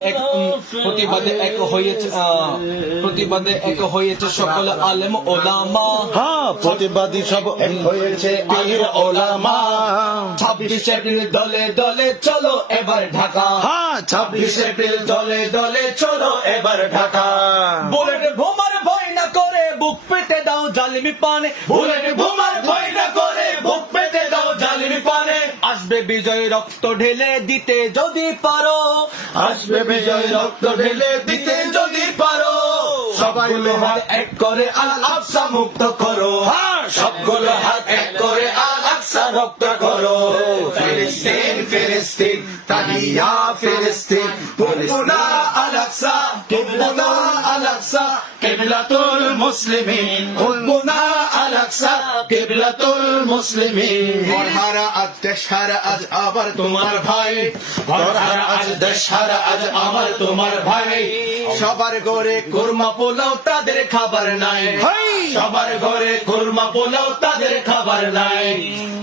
প্রতিবাদে এক হয়েছে সকল আলেম ওলামা। হ্যাঁ, প্রতিবাদী সব এক হয়েছে পীর ওলামা। 26 এপ্রিল দলে দলে চলো এবার ঢাকা। হ্যাঁ, 26 এপ্রিল দলে দলে চলো এবার ঢাকা। বুলেট বোমার ভয় না করে বুক পেতে দাও জালিমি পানে। বুলেট বোমার ভয় না করে বুক পেতে দাও জালিমি পানে। আসবে বিজয় রক্ত ঢেলে দিতে যদি পারো। আসবে বিজয় রক্ত ঢেলে দিতে যদি পারো। সবগুলো হাত এক করে আল আকসা মুক্ত করো। হ্যাঁ, সবগুলো হাত এক করে আল আকসা মুক্ত করো। ফিলিস্তিন ফিলিস্তিন তাহিয়া ফিলিস্তিন কুবুনা আল আকসা কুবুনা আল আকসা কিবলাতুল মুসলিমিন কুবুনা আল আকসা কিবলাতুল মুসলিমিন। ঘরহারা আজ দেশহারা আজ আবার তোমার ভাই। ঘরহারা আজ দেশহারা আজ আমার তোমার ভাই। সবার ঘরে কুরমা পোলাও তাদের খাবার নাই। সবার ঘরে কুরমা পোলাও তাদের খাবার নাই।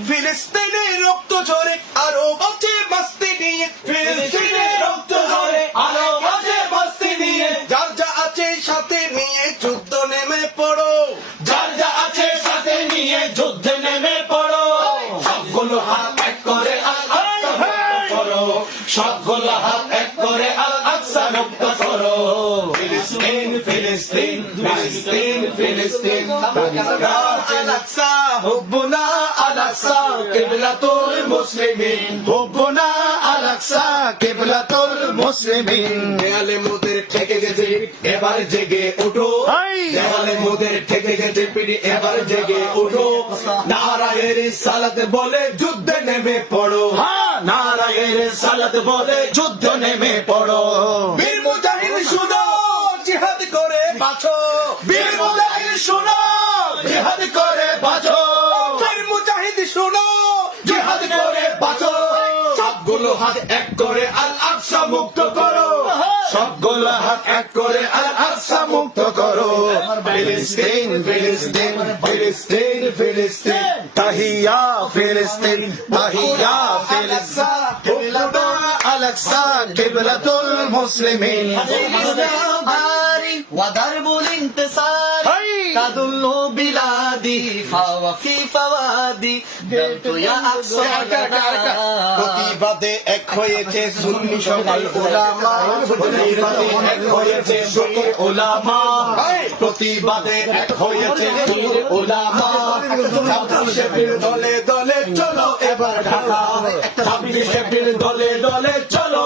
ফিলিস্তিনের রক্ত ঝরে আরো বাঁচে মাস্তি নিয়ে। ফিলিস্তিনের রক্ত ঝরে আরো বাঁচে মাস্তি নিয়ে। যার যা আছে সাথে নিয়ে যুদ্ধ নেমে পড়ো। যার যা আছে সাথে নিয়ে যুদ্ধে নেমে পড়ো। সবগুলো হাত এক করে আল আকসা মুক্ত করো। সবগুলো হাত এক করে আল আকসা মুক্ত করো। ফিলিস্তিন ফিলিস্তিন ফিলিস্তিন ফিলিস্তিন আল আকসা হুব্বুনা আল আকসা কিবলাতুল মুসলিমিন হুব্বুনা আল আকসা কিবলাতুল মুসলিমিন। দেয়ালে মোদের ঠেকে গেছে এবার জেগে উঠো। দেওয়ালে মোদের ঠেকে গেছে পিড়ি এবার জেগে উঠো। নারায়ের সালাত বলে যুদ্ধে নেমে পড়ো। নারায়ের সালাত বলে যুদ্ধ নেমে পড়ো। বীর মুজাহিদ শুনো জিহাদ করে বাঁচো। বীর মুজাহিদ শুনো জিহাদ করে বাঁচো। বীর মুজাহিদ শুনো জিহাদ করে বাঁচো। সবগুলো হাত এক করে আল আকসা মুক্ত করো। সবগুলো হাত এক করে আল আকসা মুক্ত করো। ফিলিস্তিন ফিলিস্তিন ফিলিস্তিন ফিলিস্তিন তাহিয়া ফিলিস্তিন তাহিয়া ফিলিস্তিন কিবলাতুল আল আকসা কিবলাতুল মুসলিমিন। ودرب الانتصار تدل بلادي فوفي فوادي درت يا أقصى প্রতিবাদে এক হয়েছে সুন্নি সকল উলামা। প্রতিবাদে এক হয়েছে সুন্নি উলামা। প্রতিবাদে এক হয়েছে পীর উলামা। 26 এপ্রিল দলে দলে চলো এবার ঢাকা। 26 এপ্রিল দলে দলে চলো।